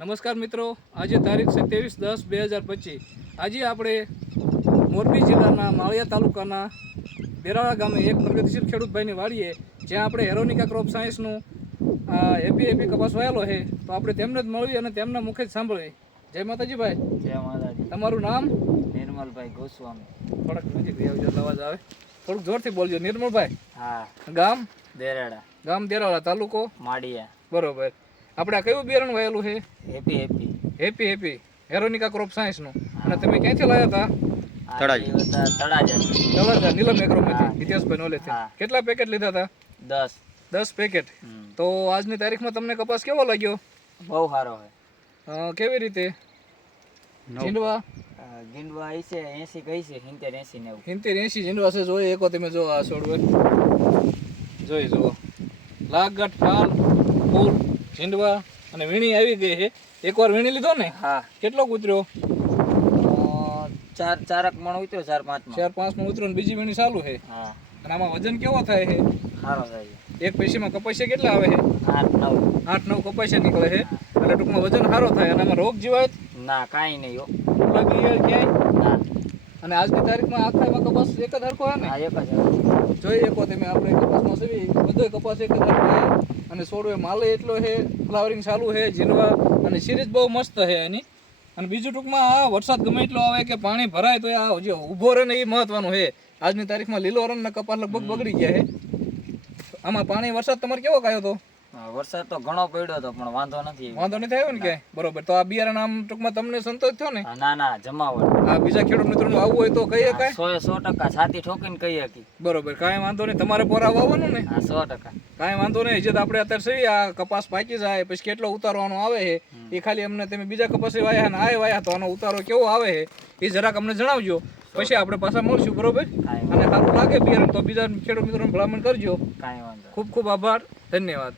નમસ્કાર મિત્રો, આજે તારીખ 27/10/2025 આજે આપણે મોરબી જિલ્લાના માળિયા તાલુકાના બેરાળા ગામે એક પ્રગતિશીલ ખેડૂતભાઈની વાડીએ જ્યાં આપણે એરોનિકા ક્રોપ સાયન્સનું એપી કપાસ વાયેલો છે. તો આપણે તેમને જ મળવી અને તેમના મુખે જ સાંભળીએ. જય માતાજી ભાઈ. જય માતાજી. તમારું નામ? નિર્મલભાઈ ગોસ્વામી. થોડાક નજીક આવજો, અવાજ આવે, થોડુંક જોરથી બોલજો. નિર્મલભાઈ. હા. ગામ? દેરાડા. ગામ દેરાળા, તાલુકો માળિયા. બરોબર. આપણે આ કયું બિયારણ વાયેલું છે? એપી એરોનિકા ક્રોપ સાયન્સનું. અને તમે ક્યાંથી લાવ્યા હતા? તળાજા નીલમ એગ્રોમાંથી, હિતેશભાઈ નોલેજથી. કેટલા પેકેટ લીધા હતા? 10 પેકેટ. તો આજની તારીખમાં તમને કપાસ કેવો લાગ્યો? બહુ સારો છે. કેવી રીતે? ઝીંડવા છે 80 કઈ છે 70 80 80 ઝીંડવા છે. જોઈએ એકો તમે જો આ છોડવે જોઈ જુઓ, લાગટ, ફાલ, ફૂલ, ઝીંડવા અને વીણી આવી ગઈ છે. એકવાર વીણી લીધો ને? હા. કેટલો ઉતર્યો? 4 મણ ઉતર્યો, 4-5 મણ ઉતર્યો ને બીજી વીણી ચાલુ છે. હા. અને આમાં વજન કેવો થાય છે? સારો થાય. એક પેશીમાં કપાસિયા કેટલા આવે છે? 8-9 કપાસિયા નીકળે છે. એટલે ટૂંકમાં વજન સારો થાય. અને આમાં રોગ જીવાત ના કાંઈ નહીં હો. લાગી ક્યાંય ના. અને આજની તારીખમાં આખામાં કપાસ એક જ હરખો છે ને? હા, એક જ. જોઈ શકો તમે, આપણે કપાસમાં સેવી બધો કપાસ એક જ હરખો છે. અને છોડવે માલે એટલો છે, ફ્લાવરિંગ ચાલુ છે, ઝીંડવા અને સિરીઝ બહુ મસ્ત છે એની. અને બીજું ટૂંકમાં આ વરસાદ ગમે એટલો આવે કે પાણી ભરાય તો આ જે ઊભો રહે ને એ મહત્વનું છે. આજની તારીખમાં લીલો રંગના કપાસ લગભગ બગડી ગયા છે. આમાં પાણી વરસાદ તમારે કેવો આવ્યો હતો? વરસાદ તો ઘણો પડ્યો હતો પણ વાંધો નથી આવ્યો ને કે? બરોબર. તો આ બિયારણ આમ ટૂંકમાં તમને સંતોષ થયો ને? ના જમાવટ. આ બીજા ખેડૂત મિત્રોને આવવું હોય તો કહી શકાય? 100% છાતી ઠોકીને કહી શકી. બરોબર, કાંઈ વાંધો નહીં. તમારે પોરા વાવવાનું ને? હા, 100%. કાંઈ વાંધો નહીં. જે આપણે અત્યારે સહી આ કપાસ પાકી જાય પછી કેટલો ઉતારવાનો આવે છે એ ખાલી અમને તમે બીજા કપાસ વાયા ને આ વાયા તો આનો ઉતારો કેવો આવે છે એ જરાક અમને જણાવજો. પછી આપણે પાછા મળશું. બરોબર. અને સારું લાગે બિયારણ તો બીજા ખેડૂત મિત્રોને ભલામણ કરજો. કાંઈ વાંધો. ખૂબ ખૂબ આભાર, ધન્યવાદ.